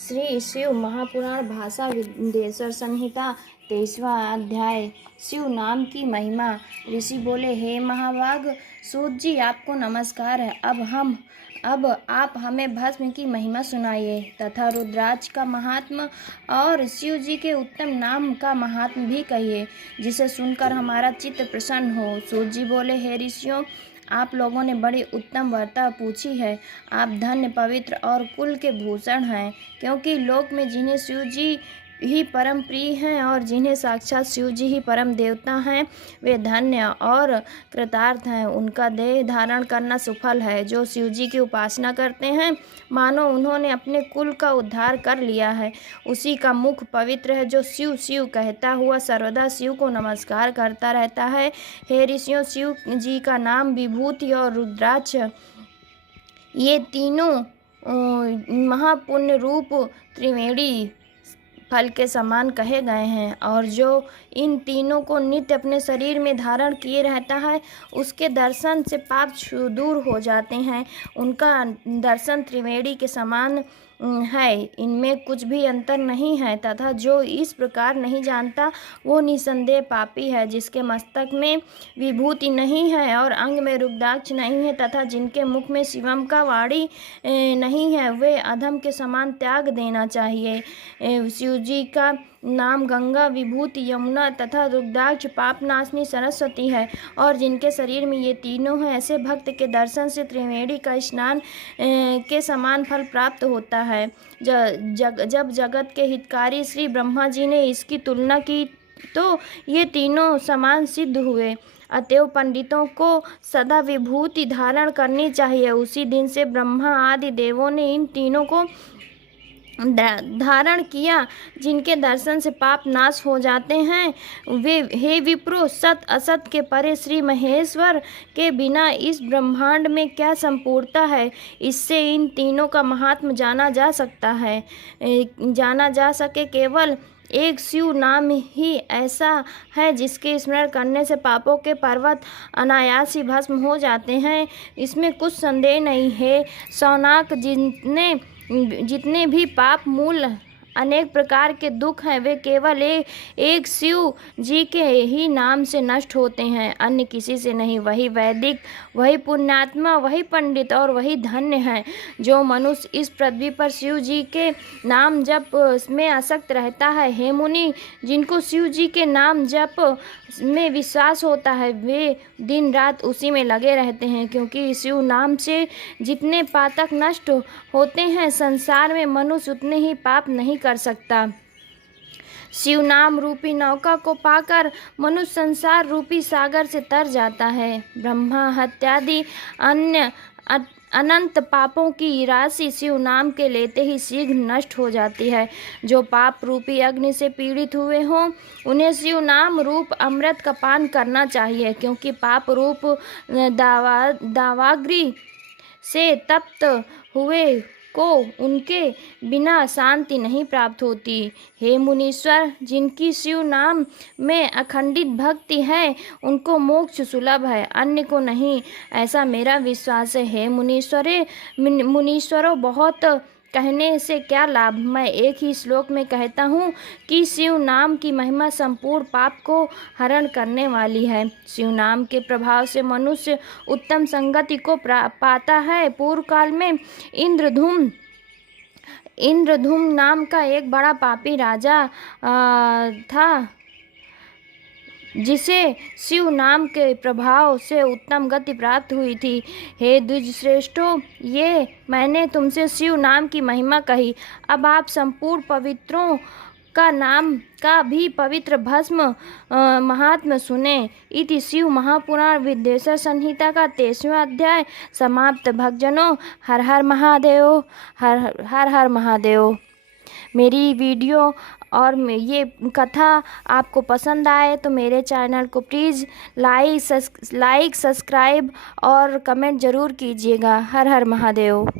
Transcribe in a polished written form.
श्री शिव महापुराण भाषा विदेशर संहिता 23वां अध्याय। शिव नाम की महिमा। ऋषि बोले, हे महाभाग सूत जी, आपको नमस्कार है। अब आप हमें भस्म की महिमा सुनाइए तथा रुद्राक्ष का महात्म और शिव जी के उत्तम नाम का महात्म भी कहिए, जिसे सुनकर हमारा चित्त प्रसन्न हो। सूत जी बोले, हे ऋषियों, आप लोगों ने बड़ी उत्तम वार्ता पूछी है। आप धन्य, पवित्र और कुल के भूषण हैं, क्योंकि लोक में जिन्हें शिव जी ही परम प्रिय हैं और जिन्हें साक्षात शिव जी ही परम देवता हैं, वे धन्य और कृतार्थ हैं। उनका देह धारण करना सुफल है। जो शिव जी की उपासना करते हैं, मानो उन्होंने अपने कुल का उद्धार कर लिया है। उसी का मुख पवित्र है, जो शिव शिव कहता हुआ सर्वदा शिव को नमस्कार करता रहता है। हे ऋषियों, शिव जी का नाम, विभूति और रुद्राक्ष, ये तीनों महापुण्य रूप त्रिवेणी फल के समान कहे गए हैं, और जो इन तीनों को नित्य अपने शरीर में धारण किए रहता है, उसके दर्शन से पाप दूर हो जाते हैं। उनका दर्शन त्रिवेणी के समान है, इनमें कुछ भी अंतर नहीं है। तथा जो इस प्रकार नहीं जानता, वो निसंदेह पापी है। जिसके मस्तक में विभूति नहीं है और अंग में रुद्राक्ष नहीं है तथा जिनके मुख में शिवम का वाणी नहीं है, वे अधम के समान त्याग देना चाहिए। शिव जी का नाम गंगा, विभूति, यमुना तथा रुद्राक्ष पापनाशनी सरस्वती है, और जिनके शरीर में ये तीनों हैं, ऐसे भक्त के दर्शन से त्रिवेणी का स्नान के समान फल प्राप्त होता है। जब जगत के हितकारी श्री ब्रह्मा जी ने इसकी तुलना की, तो ये तीनों समान सिद्ध हुए। अतएव पंडितों को सदा विभूति धारण करनी चाहिए। उसी दिन से ब्रह्मा आदि देवों ने इन तीनों को धारण किया, जिनके दर्शन से पाप नाश हो जाते हैं। वे, हे विप्रो, सत असत के परे श्री महेश्वर के बिना इस ब्रह्मांड में क्या संपूर्णता है। इससे इन तीनों का महात्म जाना जा सकता है। जाना जा सके केवल एक शिव नाम ही ऐसा है, जिसके स्मरण करने से पापों के पर्वत अनायास ही भस्म हो जाते हैं। इसमें कुछ संदेह नहीं है। शौनक, जितने भी पाप मूल अनेक प्रकार के दुख हैं, वे केवल एक शिव जी के ही नाम से नष्ट होते हैं, अन्य किसी से नहीं। वही वैदिक, वही पुण्यात्मा, वही पंडित और वही धन्य है। जो मनुष्य इस पृथ्वी पर शिव जी के नाम जप में आसक्त रहता है, हे मुनि, जिनको शिव जी के नाम जप में विश्वास होता है, वे दिन रात उसी में लगे रहते हैं, क्योंकि शिव नाम से जितने पातक नष्ट होते हैं, संसार में मनुष्य उतने ही पाप नहीं कर सकता। शिव नाम रूपी नौका को पाकर मनुष्य संसार रूपी सागर से तर जाता है। ब्रह्मा हत्यादि अन्य अनंत पापों की राशि शिव नाम के लेते ही शीघ्र नष्ट हो जाती है। जो पाप रूपी अग्नि से पीड़ित हुए हों, उन्हें शिव नाम रूप अमृत का पान करना चाहिए, क्योंकि पाप रूप दावाग्नि से तप्त हुए को उनके बिना शांति नहीं प्राप्त होती। हे मुनीश्वर, जिनकी शिव नाम में अखंडित भक्ति है, उनको मोक्ष सुलभ है, अन्य को नहीं, ऐसा मेरा विश्वास है। हे मुनीश्वरों, बहुत कहने से क्या लाभ। मैं एक ही श्लोक में कहता हूँ कि शिव नाम की महिमा संपूर्ण पाप को हरण करने वाली है। शिव नाम के प्रभाव से मनुष्य उत्तम संगति को पाता है। पूर्व काल में इंद्रधूम नाम का एक बड़ा पापी राजा था, जिसे शिव नाम के प्रभाव से उत्तम गति प्राप्त हुई थी। हे द्विजश्रेष्ठों, ये मैंने तुमसे शिव नाम की महिमा कही। अब आप संपूर्ण पवित्रों का नाम का भी पवित्र भस्म महात्म सुने। इति शिव महापुराण विदेशर संहिता का 23वां अध्याय समाप्त। भक्तजनों, हर हर महादेव, हर हर महादेव। मेरी वीडियो और ये कथा आपको पसंद आए तो मेरे चैनल को प्लीज़ लाइक, सब्सक्राइब और कमेंट ज़रूर कीजिएगा। हर हर महादेव।